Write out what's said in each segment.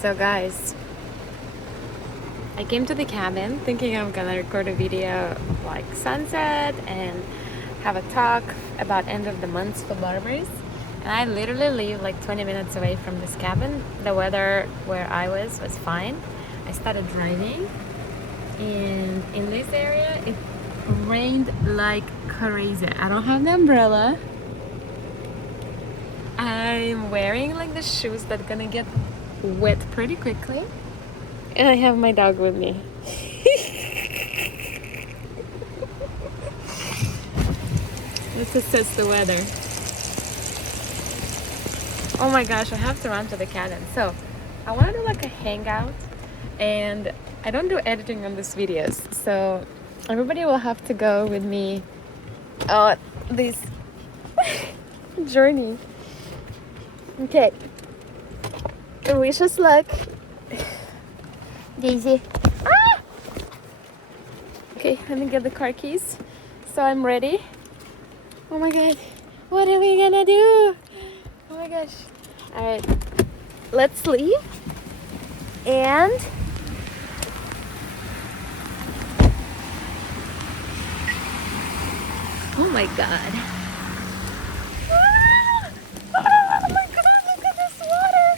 So guys, I came to the cabin thinking I'm gonna record a video of like sunset and have a talk about end of the month for barbers. And I literally live like 20 minutes away from this cabin. The weather where I was fine. I started driving and in this area it rained like crazy. I don't have an umbrella. I'm wearing like the shoes that gonna get wet pretty quickly. And I have my dog with me. Let's assess the weather. Oh my gosh, I have to run to the cabin. So I want to do like a hangout, and I don't do editing on these videos, so everybody will have to go with me on this journey. Okay. Wish us luck. Daisy. Ah! Okay, let me get the car keys. So I'm ready. Oh my god. What are we gonna do? Oh my gosh. Alright. Let's leave. And oh my god. Ah! Ah! Oh my god, look at this water.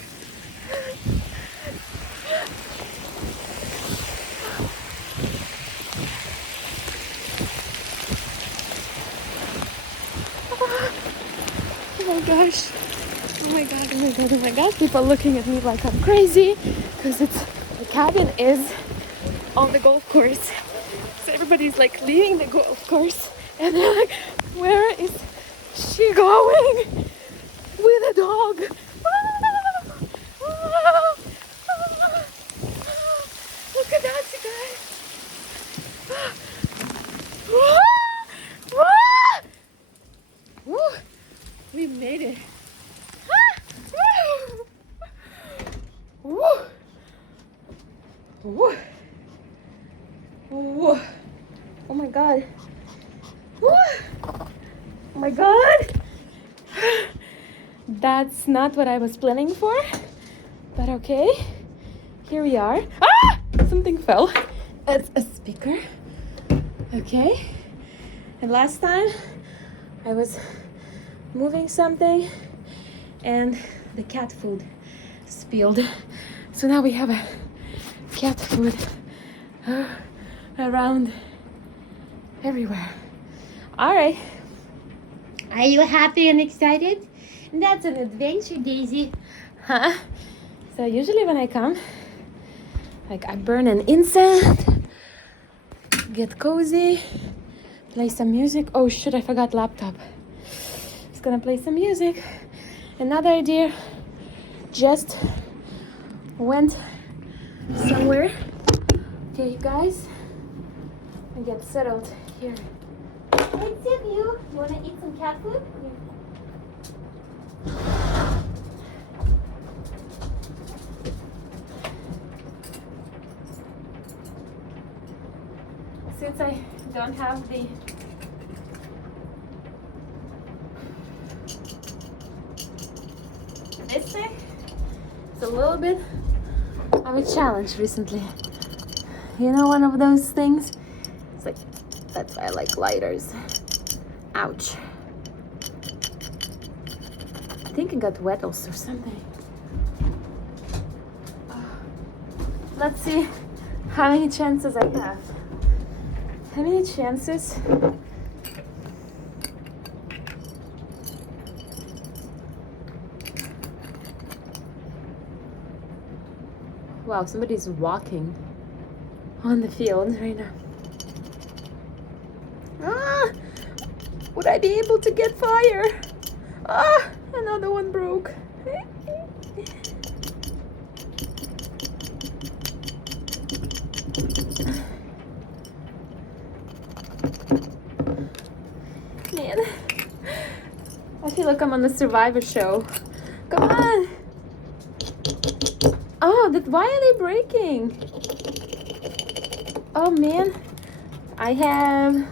Oh my gosh. Oh my god, oh my god, oh my god. People looking at me like I'm crazy because the cabin is on the golf course. So everybody's like leaving the golf course and they're like, where is she going with a dog? Ah! Ah! Ah! Look at that, you guys. Ah! Ah! Woo! We made it. Woo! Woo! Woo! Oh my god. Woo! Oh my god. That's not what I was planning for. But okay. Here we are. Ah! Something fell. It's a speaker. Okay. And last time I was moving something and the cat food spilled. So now we have a cat food around everywhere. All right. Are you happy and excited? That's an adventure, Daisy. Huh? So usually when I come, like I burn an incense, get cozy, play some music. Oh shit, I forgot laptop. Just gonna play some music. Another idea, just went somewhere. Okay, you guys, I get settled here. Hey, Tip, you wanna eat some cat food? Since I don't have this thing, it's a little bit of a challenge recently. You know, one of those things? It's like, that's why I like lighters. Ouch. I think it got wet also or something. Let's see how many chances I have. How many chances? Wow, somebody's walking on the field right now. Ah! Would I be able to get fire? Ah! Another one broke. Man, I feel like I'm on the Survivor show. Come on! Oh, why are they breaking? Oh man, I have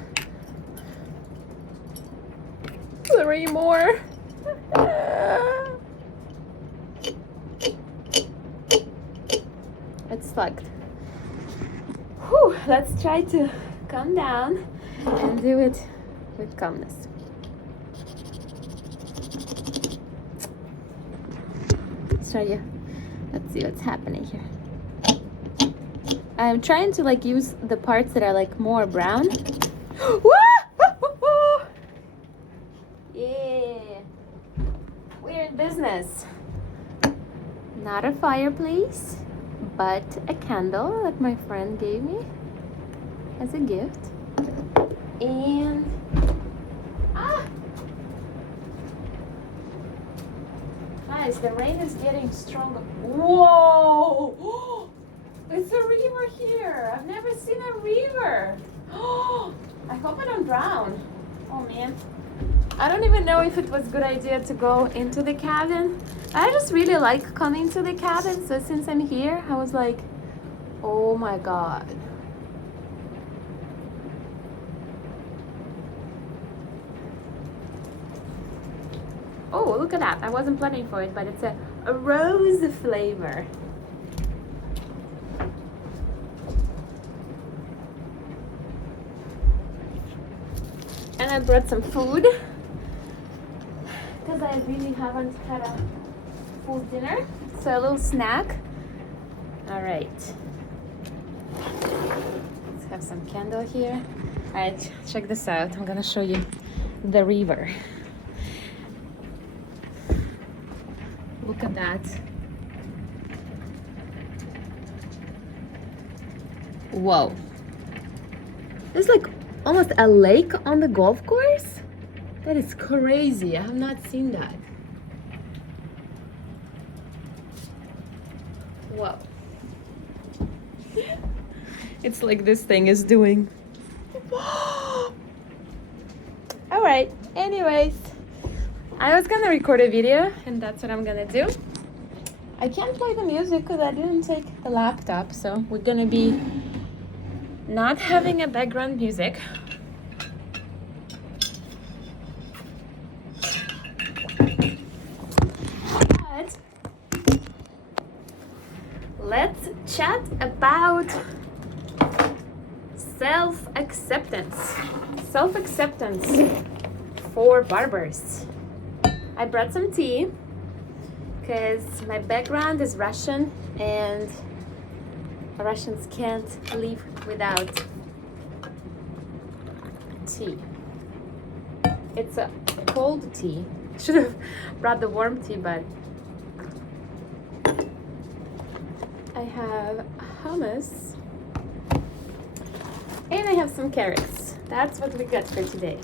3 more. It's locked. Whew, let's try to calm down and do it with calmness. Let's try you. Let's see what's happening here. I'm trying to like use the parts that are like more brown. Yeah, we're in business. Not a fireplace, but a candle that my friend gave me as a gift. And guys, the rain is getting stronger. Whoa! It's a river here. I've never seen a river. I hope I don't drown. Oh man. I don't even know if it was a good idea to go into the cabin. I just really like coming to the cabin, so since I'm here, I was like, oh my god. Oh, look at that. I wasn't planning for it, but it's a rose flavor. And I brought some food because I really haven't had a full dinner. So a little snack. All right. Let's have some candle here. All right, check this out. I'm gonna show you the river. Look at that. Whoa. There's like almost a lake on the golf course? That is crazy. I have not seen that. Whoa. It's like this thing is doing. All right, anyways, I was gonna record a video and that's what I'm gonna do. I can't play the music because I didn't take the laptop, so we're gonna be not having a background music. But let's chat about self-acceptance. Self-acceptance for barbers. I brought some tea because my background is Russian and Russians can't live without tea. It's a cold tea. Should have brought the warm tea, but I have hummus and I have some carrots. That's what we got for today.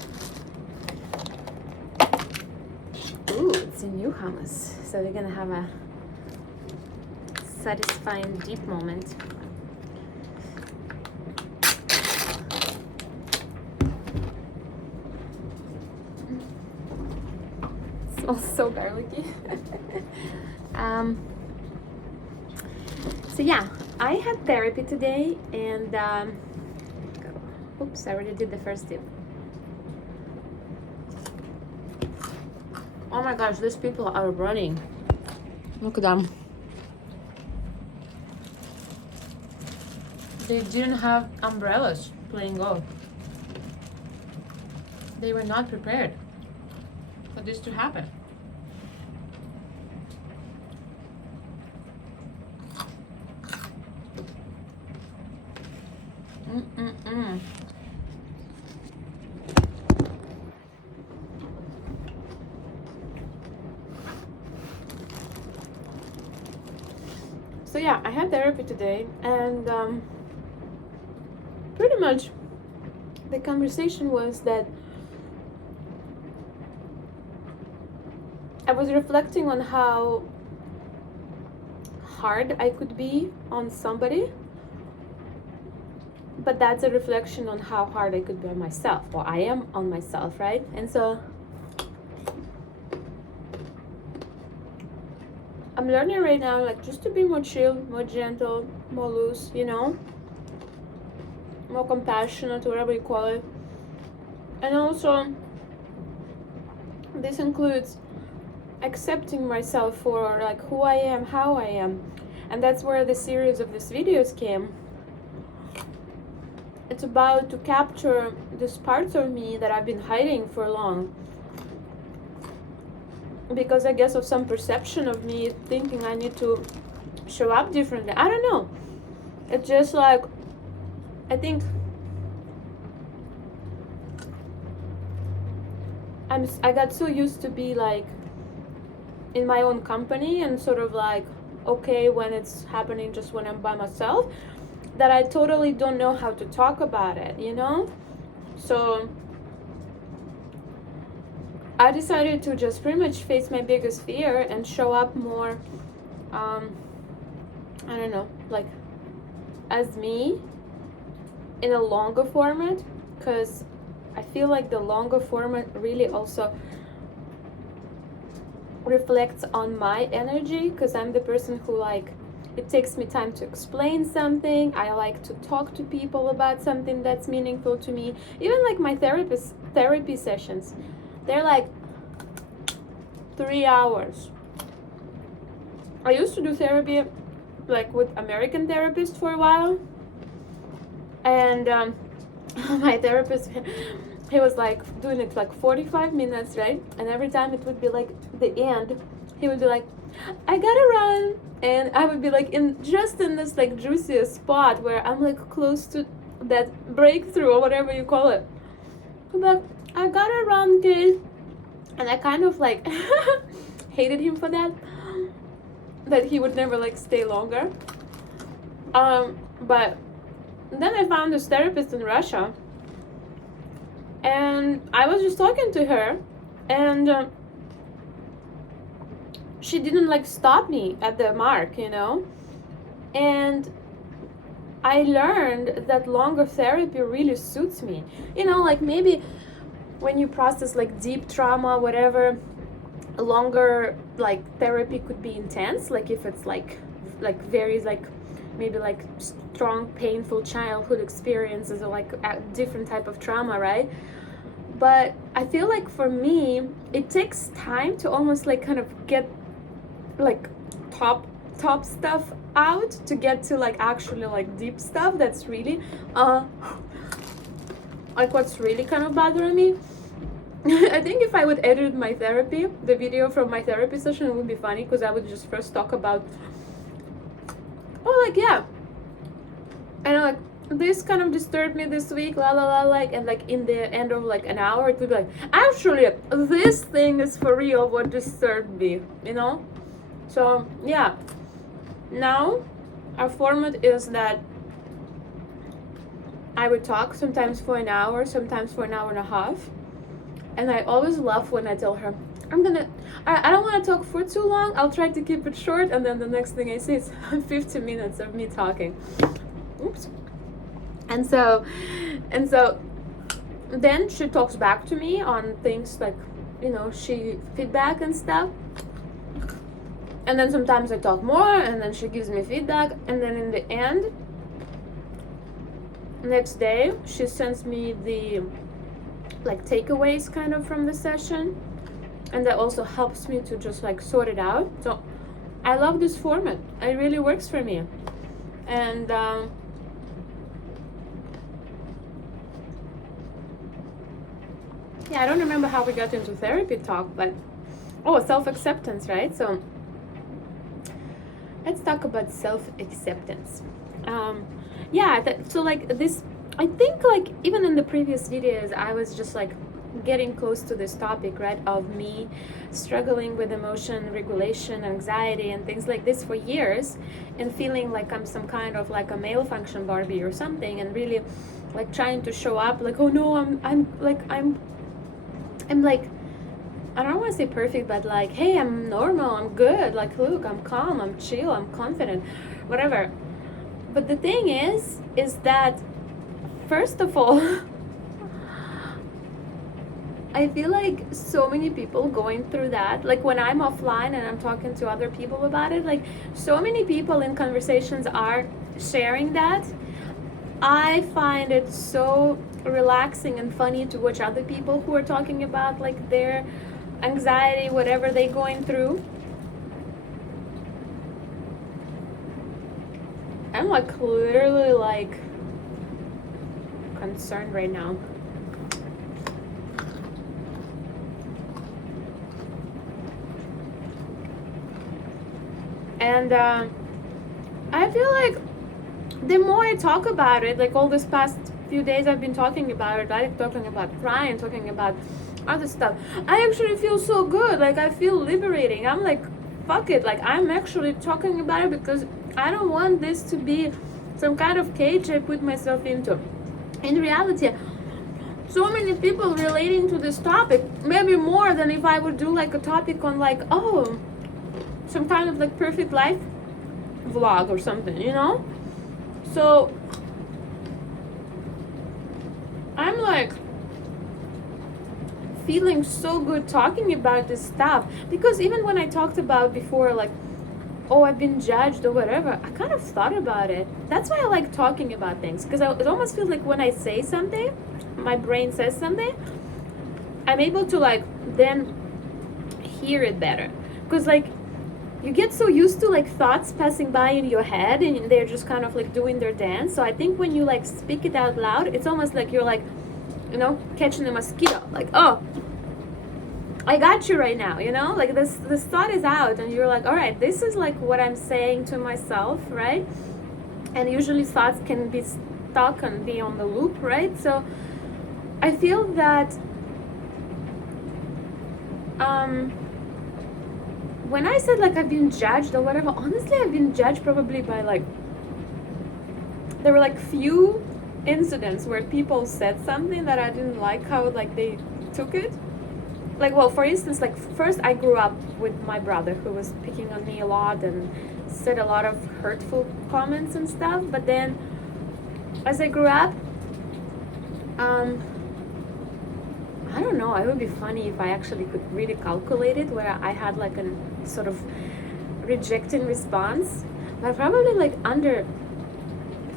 Ooh, it's a new hummus. So we're gonna have a satisfying deep moment. It smells so garlicky. So yeah, I had therapy today and oops, I already did the first tip. Oh my gosh, these people are running. Look at them. They didn't have umbrellas playing golf. They were not prepared for this to happen. So yeah, I had therapy today and pretty much the conversation was that I was reflecting on how hard I could be on somebody, but that's a reflection on how hard I could be on myself, or I am on myself, right? And so I'm learning right now, like, just to be more chill, more gentle, more loose, you know, more compassionate, whatever you call it. And also, this includes accepting myself for like who I am, how I am, And that's where the series of these videos came. It's about to capture these parts of me that I've been hiding for long, because I guess of some perception of me thinking I need to show up differently. I don't know. It's just like, I think I got so used to be like in my own company and sort of like okay when it's happening just when I'm by myself, that I totally don't know how to talk about it, you know? So I decided to just pretty much face my biggest fear and show up more, I don't know, like as me in a longer format, because I feel like the longer format really also reflects on my energy, because I'm the person who like, it takes me time to explain something. I like to talk to people about something that's meaningful to me. Even like my therapy sessions, they're like 3 hours. I used to do therapy like with American therapists for a while, and my therapist, he was like doing it like 45 minutes, right? And every time it would be like the end, he would be like, I gotta run, and I would be like in this like juiciest spot where I'm like close to that breakthrough or whatever you call it. I'm like, I gotta run, kid. And I kind of like hated him for that he would never like stay longer. But then I found this therapist in Russia, and I was just talking to her, and she didn't like stop me at the mark, you know? And I learned that longer therapy really suits me. You know, like maybe when you process like deep trauma, whatever, longer like therapy could be intense, like if it's like very like maybe like strong painful childhood experiences or like a different type of trauma, right? But I feel like for me it takes time to almost like kind of get like top stuff out to get to like actually like deep stuff that's really like what's really kind of bothering me. I think if I would edit my therapy, the video from my therapy session, it would be funny, because I would just first talk about, oh, like, yeah, and like, this kind of disturbed me this week, la la la, like, and like in the end of like an hour, it would be like, actually, this thing is for real what disturbed me, you know? So, yeah, now our format is that I would talk sometimes for an hour, sometimes for an hour and a half. And I always laugh when I tell her, I don't want to talk for too long, I'll try to keep it short, and then the next thing I say is 15 minutes of me talking. Oops. And so then she talks back to me on things like, you know, she feedback and stuff. And then sometimes I talk more, and then she gives me feedback, and then in the end, next day, she sends me the like takeaways kind of from the session, and that also helps me to just like sort it out. So I love this format. It really works for me. And yeah, I don't remember how we got into therapy talk, but self-acceptance, right? So let's talk about self-acceptance. So like this, I think like even in the previous videos I was just like getting close to this topic, right, of me struggling with emotion regulation, anxiety and things like this for years, and feeling like I'm some kind of like a male function Barbie or something, and really like trying to show up like, oh no, I'm like I don't want to say perfect, but like, hey, I'm normal, I'm good, like look, I'm calm, I'm chill, I'm confident, whatever. But the thing is that first of all, I feel like so many people going through that, like when I'm offline and I'm talking to other people about it, like so many people in conversations are sharing that. I find it so relaxing and funny to watch other people who are talking about like their anxiety, whatever they're going through. I'm like literally like concerned right now. And I feel like the more I talk about it, like all this past few days I've been talking about it, like talking about crying, talking about other stuff, I actually feel so good. Like I feel liberating. I'm like, fuck it. Like I'm actually talking about it because I don't want this to be some kind of cage I put myself into. In reality, so many people relating to this topic, maybe more than if I would do like a topic on like, oh, some kind of like perfect life vlog or something, you know? So I'm like feeling so good talking about this stuff, because even when I talked about before like, oh, I've been judged or whatever, I kind of thought about it. That's why I like talking about things, because it almost feels like when I say something, my brain says something, I'm able to like then hear it better. Because like you get so used to like thoughts passing by in your head and they're just kind of like doing their dance. So I think when you like speak it out loud, it's almost like you're like, you know, catching a mosquito. Like, oh, I got you right now, you know? Like this thought is out and you're like, all right, this is like what I'm saying to myself, right? And usually thoughts can be stuck and be on the loop, right? So I feel that when I said like I've been judged or whatever, honestly I've been judged probably by like, there were like few incidents where people said something that I didn't like how like they took it. Like, well, for instance, like first I grew up with my brother who was picking on me a lot and said a lot of hurtful comments and stuff. But then as I grew up, I don't know, it would be funny if I actually could really calculate it, where I had like a sort of rejecting response, but probably like under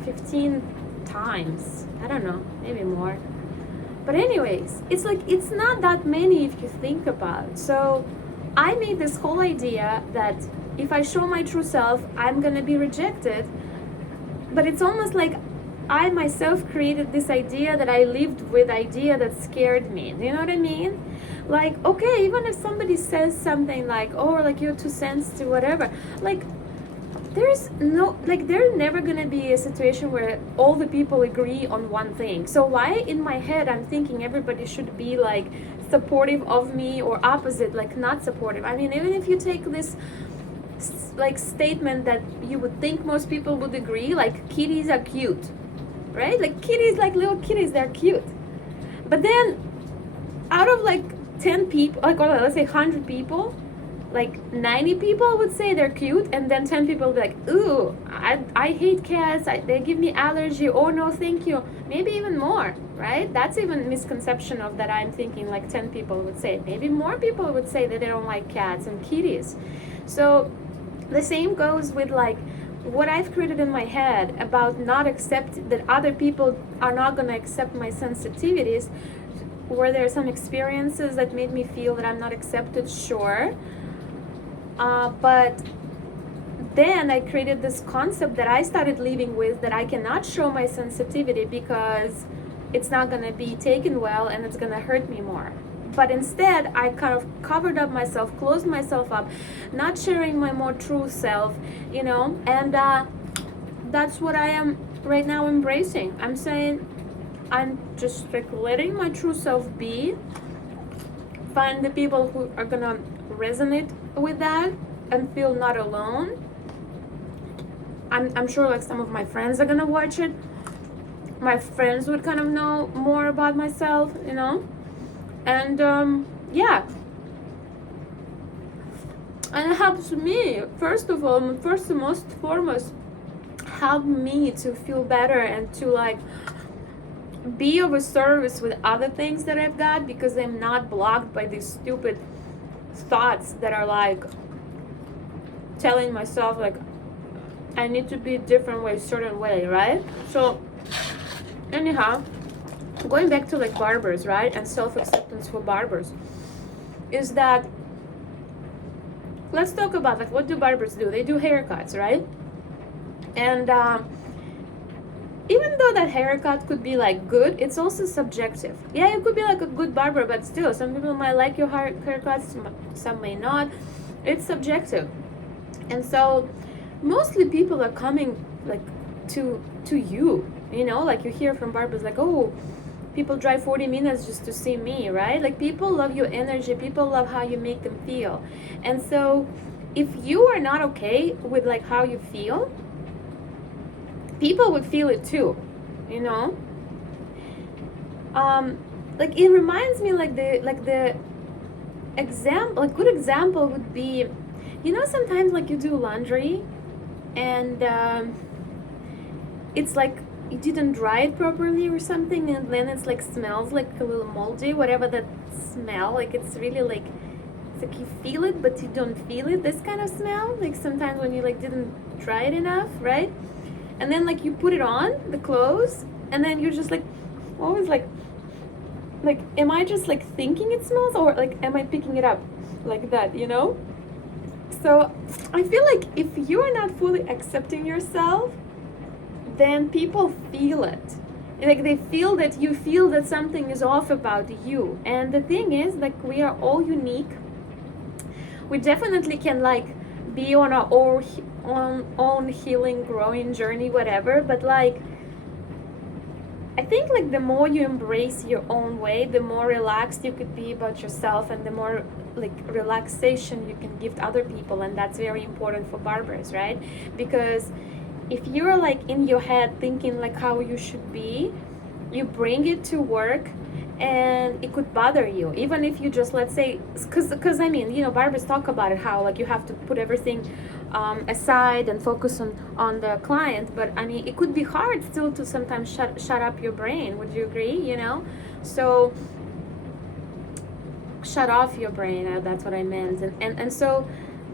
15 times. I don't know, maybe more. But anyways, it's like, it's not that many if you think about. So I made this whole idea that if I show my true self, I'm gonna be rejected. But it's almost like I myself created this idea that I lived with, idea that scared me. You know what I mean? Like, okay, even if somebody says something like, oh, like you're too sensitive, whatever, like there's no, like there's never gonna be a situation where all the people agree on one thing. So why in my head I'm thinking everybody should be like supportive of me, or opposite, like not supportive? I mean, even if you take this like statement that you would think most people would agree, like kitties are cute, right? Like kitties, like little kitties, they're cute. But then out of like 10 people, like, or let's say 100 people, like 90 people would say they're cute, and then 10 people would be like, ooh, I hate cats, they give me allergy, oh no thank you. Maybe even more, right? That's even misconception of that. I'm thinking like 10 people would say. Maybe more people would say that they don't like cats and kitties. So the same goes with like what I've created in my head about not accept, that other people are not going to accept my sensitivities. Were there some experiences that made me feel that I'm not accepted? Sure. But then I created this concept that I started living with, that I cannot show my sensitivity because it's not going to be taken well and it's going to hurt me more. But instead, I kind of covered up myself, closed myself up, not sharing my more true self, you know, and that's what I am right now embracing. I'm saying, I'm just like letting my true self be, find the people who are gonna resonate with that and feel not alone. I'm sure like some of my friends are gonna watch it. My friends would kind of know more about myself, you know, and yeah, and it helps me, first of all, first and most foremost, help me to feel better and to like be of a service with other things that I've got, because I'm not blocked by these stupid thoughts that are like telling myself like I need to be a different way, certain way, right? So anyhow, going back to like barbers, right, and self-acceptance for barbers, is that, let's talk about like what do barbers do? They do haircuts, right? And even though that haircut could be like good, it's also subjective. Yeah, you could be like a good barber, but still, some people might like your haircut, some may not. It's subjective. And so mostly people are coming like to you, you know, like you hear from barbers like, oh, people drive 40 minutes just to see me, right? Like people love your energy, people love how you make them feel. And so if you are not okay with like how you feel, people would feel it too, you know. Like it reminds me like the example, like good example would be, you know, sometimes like you do laundry and it's like you didn't dry it properly or something, and then it's like smells like a little moldy, whatever that smell, like it's really like, it's like you feel it but you don't feel it, this kind of smell, like sometimes when you like didn't dry it enough, right? And then like you put it on the clothes and then you're just like always like am I just like thinking it smells, or like am I picking it up like that, you know? So I feel like if you're not fully accepting yourself, then people feel it. Like they feel that you feel that something is off about you. And the thing is, like, we are all unique. We definitely can like be on our own healing, growing journey, whatever. But like, I think like the more you embrace your own way, the more relaxed you could be about yourself, and the more like relaxation you can give to other people. And that's very important for barbers, right? Because if you're like in your head thinking like how you should be, you bring it to work and it could bother you, even if you just, let's say, because I mean, you know, barbers talk about it, how like you have to put everything aside and focus on the client. But I mean, it could be hard still to sometimes shut up your brain. Would you agree? You know, so shut off your brain, that's what I meant. And so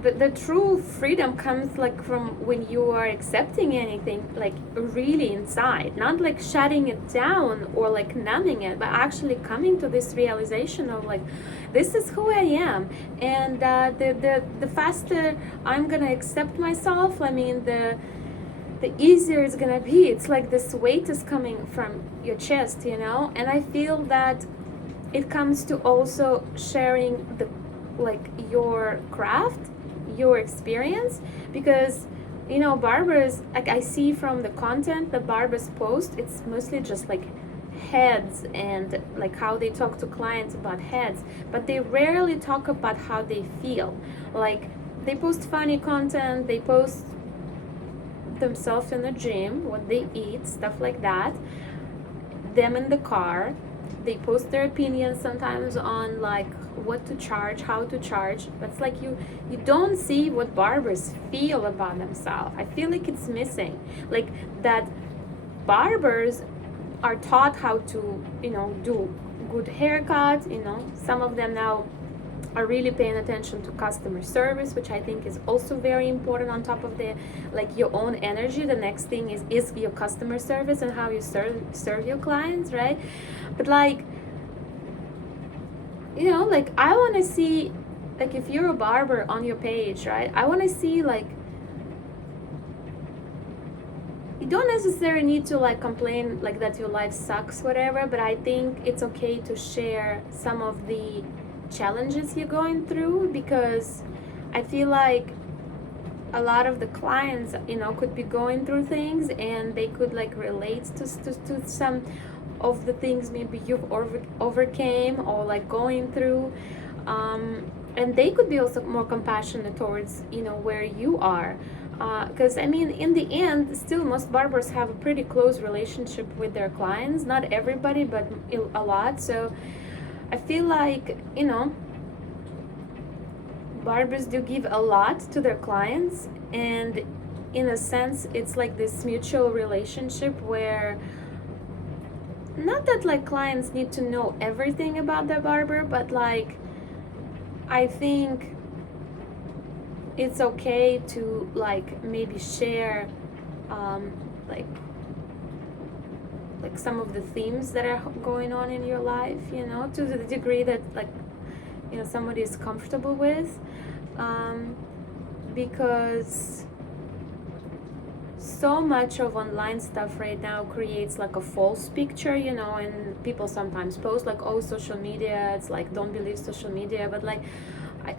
the true freedom comes like from when you are accepting anything like really inside, not like shutting it down or like numbing it, but actually coming to this realization of like, this is who I am. And the faster I'm gonna accept myself, I mean, the easier it's gonna be. It's like this weight is coming from your chest, you know. And I feel that it comes to also sharing the like your craft, your experience, because you know, barbers, like I see from the content the barbers post, it's mostly just like heads and like how they talk to clients about heads, but they rarely talk about how they feel. Like they post funny content, they post themselves in the gym, what they eat, stuff like that, them in the car. They post their opinions sometimes on like what to charge, how to charge, but it's like you don't see what barbers feel about themselves. I feel like it's missing, like that barbers are taught how to, you know, do good haircut, you know. Some of them now are really paying attention to customer service, which I think is also very important on top of the like your own energy. The next thing is your customer service and how you serve your clients, right? But like, you know, like I want to see, like if you're a barber on your page, right, I want to see like, you don't necessarily need to like complain like that your life sucks, whatever, but I think it's okay to share some of the challenges you're going through, because I feel like a lot of the clients, you know, could be going through things and they could like relate to some of the things maybe you've overcame or like going through, and they could be also more compassionate towards, you know, where you are, because I mean, in the end, still most barbers have a pretty close relationship with their clients. Not everybody, but a lot. So I feel like, you know, barbers do give a lot to their clients, and in a sense it's like this mutual relationship where, not that like clients need to know everything about their barber, but like I think it's okay to like maybe share like some of the themes that are going on in your life, you know, to the degree that like, you know, somebody is comfortable with, because so much of online stuff right now creates like a false picture, you know, and people sometimes post like, oh, social media, it's like, don't believe social media. But like,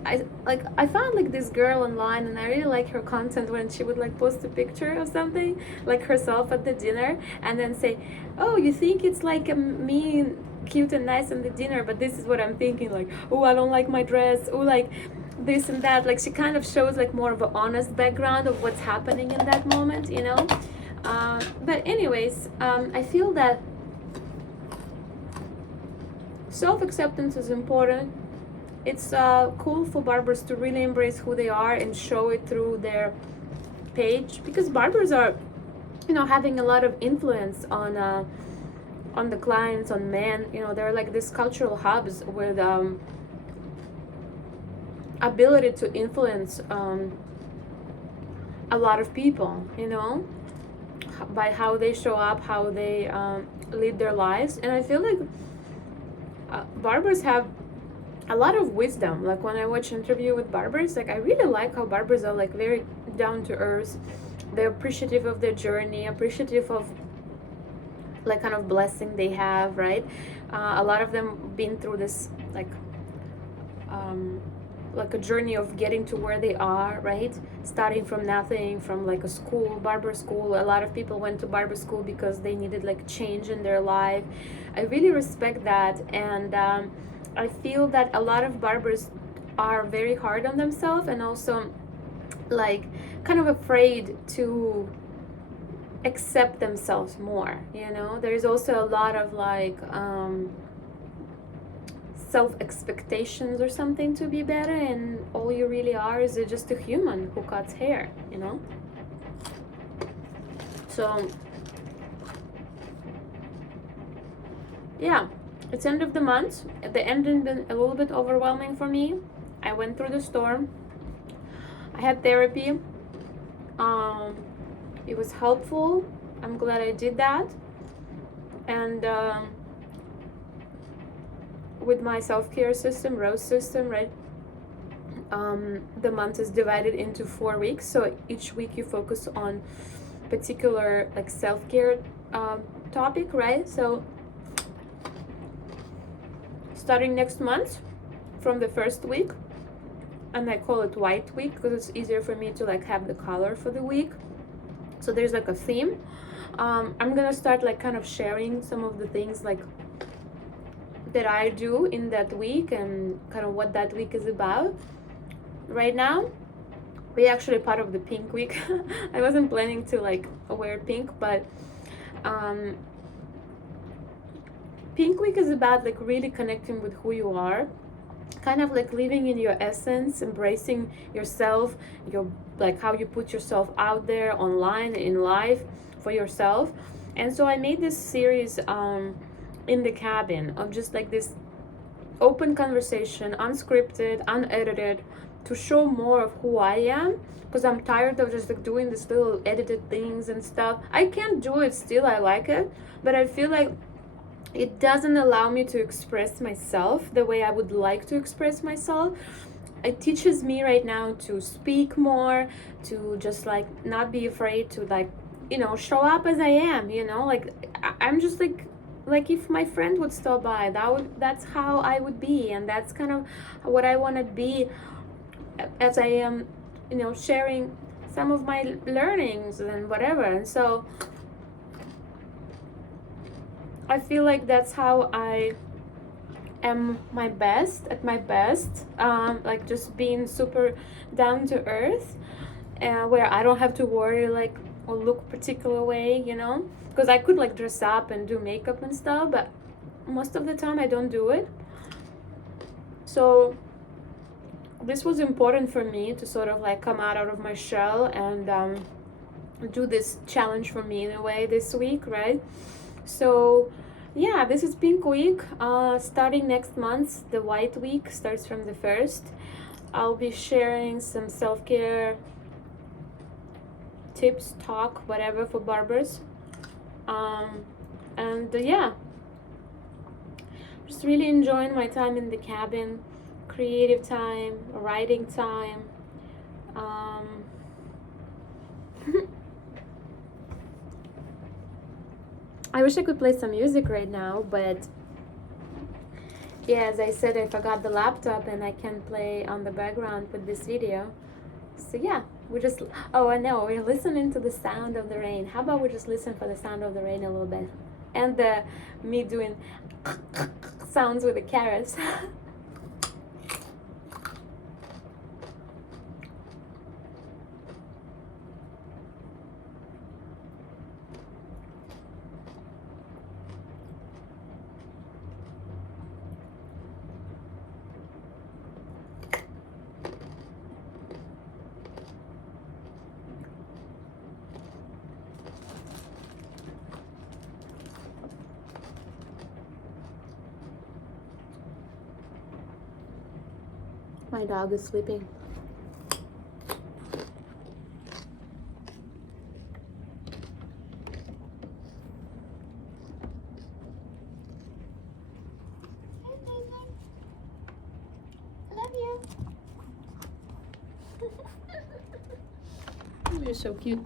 I found like this girl online, and I really like her content when she would like post a picture of something like herself at the dinner, and then say, oh, you think it's like me cute and nice in the dinner, but this is what I'm thinking, like, oh, I don't like my dress, oh, like this and that. Like, she kind of shows like more of an honest background of what's happening in that moment, you know. But anyways, I feel that self-acceptance is important. It's cool for barbers to really embrace who they are and show it through their page, because barbers are, you know, having a lot of influence on the clients, on men. You know, they're like these cultural hubs with ability to influence a lot of people, you know, by how they show up, how they lead their lives. And I feel like barbers have a lot of wisdom. Like when I watch interview with barbers, like I really like how barbers are like very down to earth. They're appreciative of their journey, appreciative of like kind of blessing they have, right? A lot of them been through this like a journey of getting to where they are, right? Starting from nothing, from like a school, barber school. A lot of people went to barber school because they needed like change in their life. I really respect that. And I feel that a lot of barbers are very hard on themselves, and also like kind of afraid to accept themselves more, you know. There's also a lot of like self expectations or something to be better, and all you really are is just a human who cuts hair, you know. So yeah, it's end of the month. The ending been a little bit overwhelming for me. I went through the storm. I had therapy. It was helpful. I'm glad I did that. And with my self-care system, R.O.S.E system, right? The month is divided into 4 weeks. So each week you focus on particular like self-care topic, right? So starting next month from the first week, and I call it white week because it's easier for me to like have the color for the week. So there's like a theme. I'm gonna start like kind of sharing some of the things like that I do in that week and kind of what that week is about. Right now we actually part of the pink week. I wasn't planning to like wear pink, but pink week is about like really connecting with who you are, kind of like living in your essence, embracing yourself, your like how you put yourself out there online in life for yourself. And so I made this series in the cabin of just like this open conversation, unscripted, unedited, to show more of who I am, because I'm tired of just like doing this little edited things and stuff. I can't do it still, I like it, but I feel like it doesn't allow me to express myself the way I would like to express myself. It teaches me right now to speak more, to just like not be afraid to like, you know, show up as I am, you know, like I'm just like if my friend would stop by, that's how I would be, and that's kind of what I want to be as I am, you know, sharing some of my learnings and whatever. And so I feel like that's how I am my best, at my best, like just being super down to earth, where I don't have to worry like or look particular way, you know, because I could like dress up and do makeup and stuff, but most of the time I don't do it. So this was important for me to sort of like come out of my shell and do this challenge for me in a way this week, right? So yeah, this is pink week. Starting next month, the white week starts from the 1st. I'll be sharing some self-care tips, talk, whatever for barbers. Yeah, just really enjoying my time in the cabin, creative time, writing time. I wish I could play some music right now, but yeah, as I said, I forgot the laptop and I can't play on the background with this video. So yeah, we just, oh, I know, we're listening to the sound of the rain. How about we just listen for the sound of the rain a little bit? And me doing sounds with the carrots. My dog is sleeping. I love you. You're so cute.